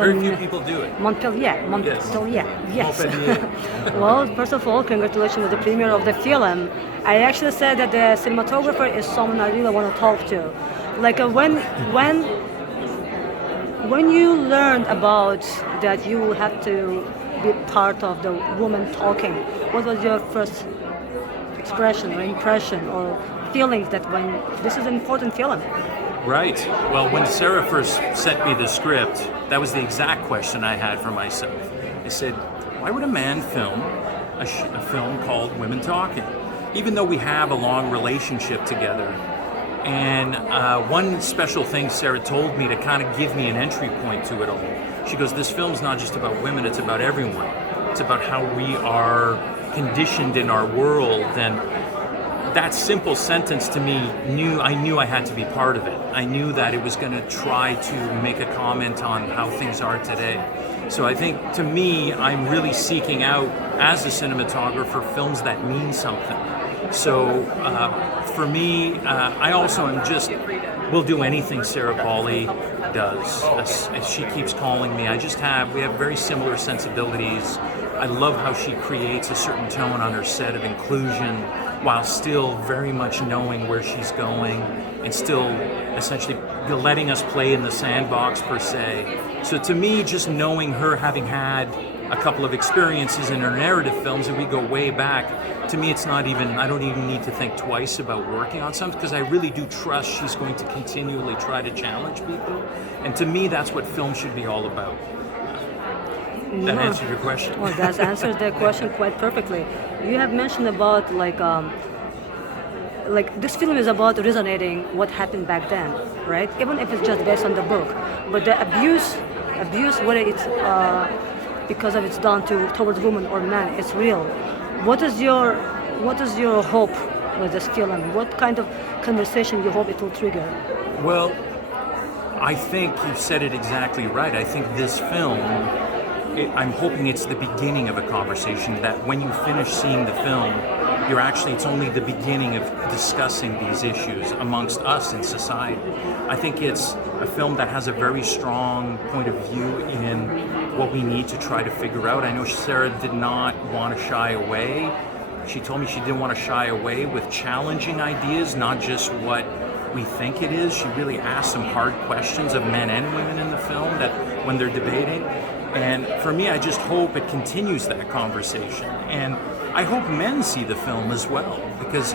Very few people do it. Montpellier. Montpellier. Yes. Montpellier. Well, first of all, congratulations with the premiere of the film. I actually said that the cinematographer is someone I really want to talk to. Like when you learned about that you have to be part of the woman talking, what was your first expression or impression or feelings that when this is an important film? Right. Well, when Sarah first sent me the script, that was the exact question I had for myself. I said, why would a man film a film called Women Talking? Even though we have a long relationship together. And one special thing Sarah told me to kind of give me an entry point to it all. She goes, this film's not just about women, it's about everyone. It's about how we are conditioned in our world. And that simple sentence to me, I knew I had to be part of it. I knew that it was going to try to make a comment on how things are today. So I think, to me, I'm really seeking out, as a cinematographer, films that mean something. So for me, I also will do anything Sarah Pauly does. As she keeps calling me, we have very similar sensibilities. I love how she creates a certain tone on her set of inclusion while still very much knowing where she's going and still essentially letting us play in the sandbox per se. So to me, just knowing her, having had a couple of experiences in her narrative films, and we go way back, to me I don't even need to think twice about working on something because I really do trust she's going to continually try to challenge people. And to me, that's what film should be all about. That answered your question. Well, that answers the question quite perfectly. You have mentioned about like this film is about resonating what happened back then, right? Even if it's just based on the book, but the abuse, whether it's because of it's done towards women or men, it's real. What is your hope with this film? What kind of conversation you hope it will trigger? Well, I think you said it exactly right. I think this film, I'm hoping it's the beginning of a conversation that when you finish seeing the film, it's only the beginning of discussing these issues amongst us in society. I think it's a film that has a very strong point of view in what we need to try to figure out. I know Sarah did not want to shy away. She told me she didn't want to shy away with challenging ideas, not just what we think it is. She really asked some hard questions of men and women in the film that when they're debating. And for me, I just hope it continues that conversation. And I hope men see the film as well, because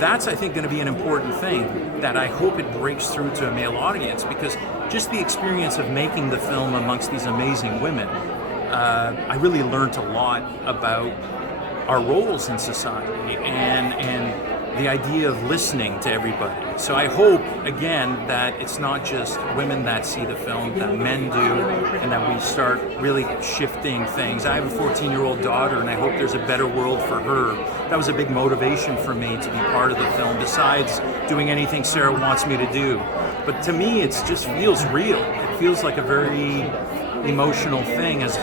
that's, I think, going to be an important thing, that I hope it breaks through to a male audience, because just the experience of making the film amongst these amazing women, I really learned a lot about our roles in society and the idea of listening to everybody. So I hope, again, that it's not just women that see the film, that men do, and that we start really shifting things. I have a 14-year-old daughter, and I hope there's a better world for her. That was a big motivation for me to be part of the film, besides doing anything Sarah wants me to do. But to me, it just feels real. It feels like a very emotional thing as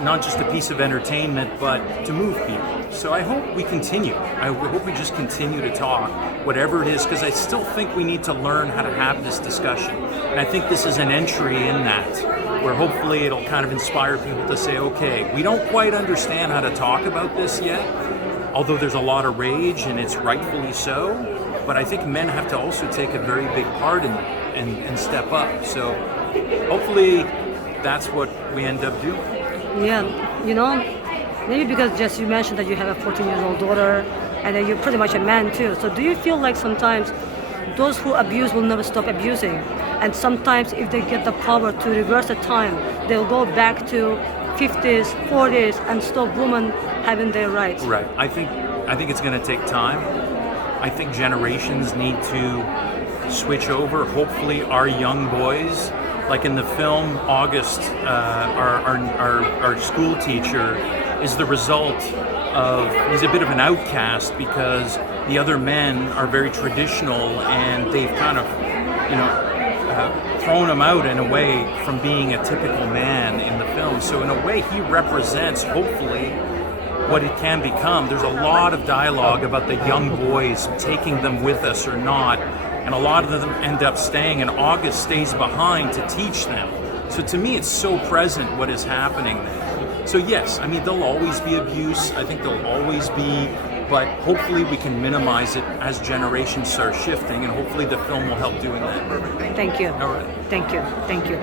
not just a piece of entertainment, but to move people. So I hope we continue. I hope we just continue to talk, whatever it is, because I still think we need to learn how to have this discussion. And I think this is an entry in that, where hopefully it'll kind of inspire people to say, okay, we don't quite understand how to talk about this yet, although there's a lot of rage, and it's rightfully so, but I think men have to also take a very big part in it and step up. So hopefully that's what we end up doing. Yeah, maybe because just you mentioned that you have a 14-year-old daughter and then you're pretty much a man too. So do you feel like sometimes those who abuse will never stop abusing? And sometimes if they get the power to reverse the time, they'll go back to 50s, 40s and stop women having their rights. Right. I think it's going to take time. I think generations need to switch over. Hopefully our young boys, like in the film, August, our school teacher is the result of, he's a bit of an outcast because the other men are very traditional and they've kind of, thrown him out in a way from being a typical man in the film. So in a way, he represents, hopefully, what it can become. There's a lot of dialogue about the young boys, taking them with us or not. And a lot of them end up staying, and August stays behind to teach them. So to me, it's so present what is happening there. So yes, I mean, there'll always be abuse. I think there'll always be, but hopefully we can minimize it as generations start shifting, and hopefully the film will help doing that. Thank you. All right. Thank you. Thank you.